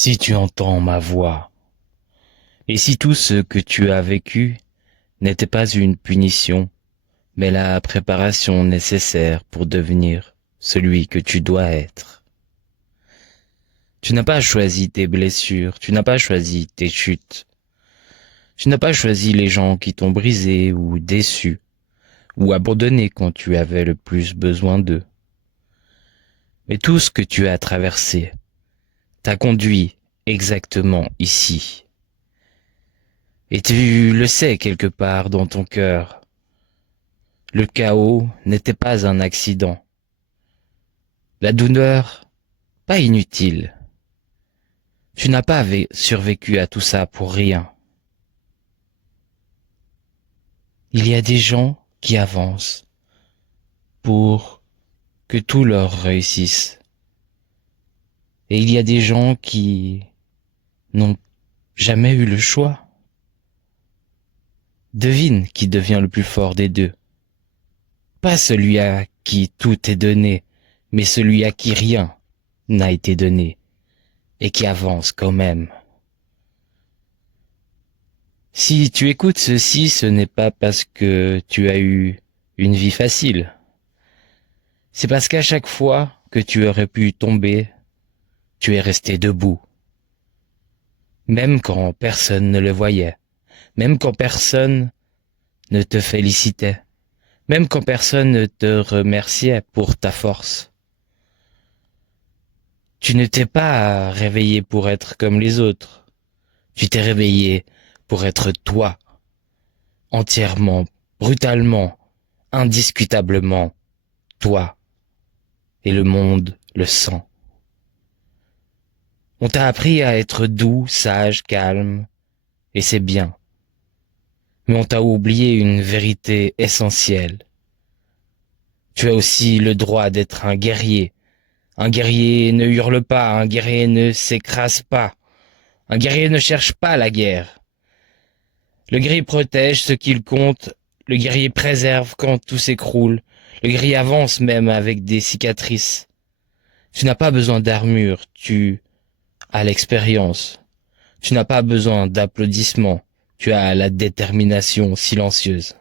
Si tu entends ma voix, et si tout ce que tu as vécu n'était pas une punition, mais la préparation nécessaire pour devenir celui que tu dois être. Tu n'as pas choisi tes blessures, tu n'as pas choisi tes chutes, tu n'as pas choisi les gens qui t'ont brisé ou déçu, ou abandonné quand tu avais le plus besoin d'eux. Mais tout ce que tu as traversé t'a conduit exactement ici. Et tu le sais quelque part dans ton cœur. Le chaos n'était pas un accident. La douleur, pas inutile. Tu n'as pas survécu à tout ça pour rien. Il y a des gens qui avancent pour que tout leur réussisse. Et il y a des gens qui n'ont jamais eu le choix. Devine qui devient le plus fort des deux. Pas celui à qui tout est donné, mais celui à qui rien n'a été donné et qui avance quand même. Si tu écoutes ceci, ce n'est pas parce que tu as eu une vie facile. C'est parce qu'à chaque fois que tu aurais pu tomber, tu es resté debout. Même quand personne ne le voyait, même quand personne ne te félicitait, même quand personne ne te remerciait pour ta force. Tu ne t'es pas réveillé pour être comme les autres. Tu t'es réveillé pour être toi, entièrement, brutalement, indiscutablement, toi. Et le monde le sent. On t'a appris à être doux, sage, calme, et c'est bien. Mais on t'a oublié une vérité essentielle. Tu as aussi le droit d'être un guerrier. Un guerrier ne hurle pas, un guerrier ne s'écrase pas. Un guerrier ne cherche pas la guerre. Le guerrier protège ce qu'il compte, le guerrier préserve quand tout s'écroule, le guerrier avance même avec des cicatrices. Tu n'as pas besoin d'armure, tu as l'expérience. Tu n'as pas besoin d'applaudissements, tu as la détermination silencieuse.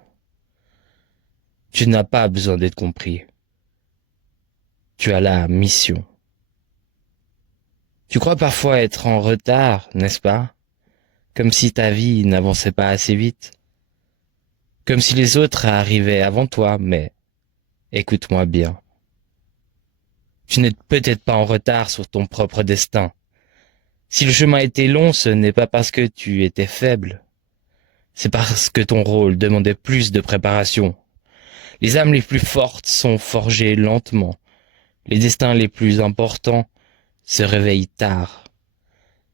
Tu n'as pas besoin d'être compris. Tu as la mission. Tu crois parfois être en retard, n'est-ce pas? Comme si ta vie n'avançait pas assez vite. Comme si les autres arrivaient avant toi, mais écoute-moi bien. Tu n'es peut-être pas en retard sur ton propre destin. Si le chemin était long, ce n'est pas parce que tu étais faible. C'est parce que ton rôle demandait plus de préparation. Les âmes les plus fortes sont forgées lentement. Les destins les plus importants se réveillent tard.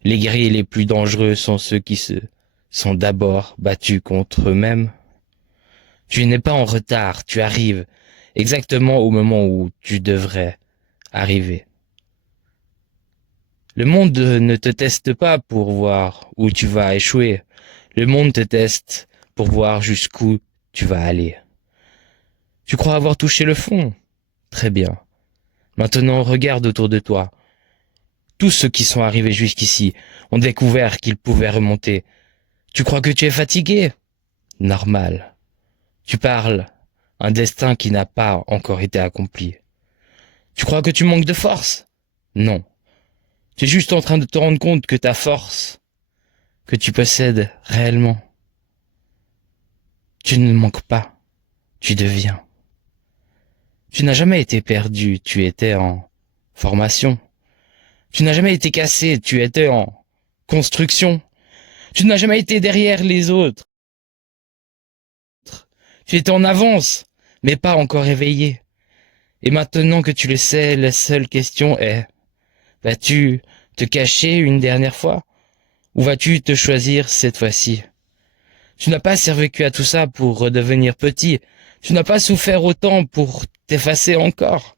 Les guerriers les plus dangereux sont ceux qui se sont d'abord battus contre eux-mêmes. Tu n'es pas en retard, tu arrives exactement au moment où tu devrais arriver. Le monde ne te teste pas pour voir où tu vas échouer. Le monde te teste pour voir jusqu'où tu vas aller. Tu crois avoir touché le fond? Très bien. Maintenant, regarde autour de toi. Tous ceux qui sont arrivés jusqu'ici ont découvert qu'ils pouvaient remonter. Tu crois que tu es fatigué? Normal. Tu parles un destin qui n'a pas encore été accompli. Tu crois que tu manques de force? Non. Tu es juste en train de te rendre compte que ta force, que tu possèdes réellement, tu ne manques pas, tu deviens. Tu n'as jamais été perdu, tu étais en formation. Tu n'as jamais été cassé, tu étais en construction. Tu n'as jamais été derrière les autres. Tu étais en avance, mais pas encore éveillé. Et maintenant que tu le sais, la seule question est, vas-tu te cacher une dernière fois? Ou vas-tu te choisir cette fois-ci? Tu n'as pas survécu à tout ça pour redevenir petit. Tu n'as pas souffert autant pour t'effacer encore.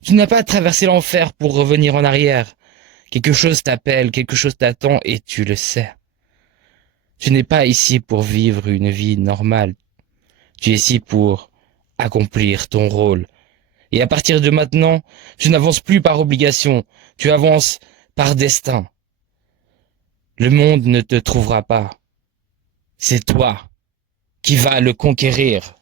Tu n'as pas traversé l'enfer pour revenir en arrière. Quelque chose t'appelle, quelque chose t'attend et tu le sais. Tu n'es pas ici pour vivre une vie normale. Tu es ici pour accomplir ton rôle. Et à partir de maintenant, tu n'avances plus par obligation, tu avances par destin. Le monde ne te trouvera pas. C'est toi qui vas le conquérir.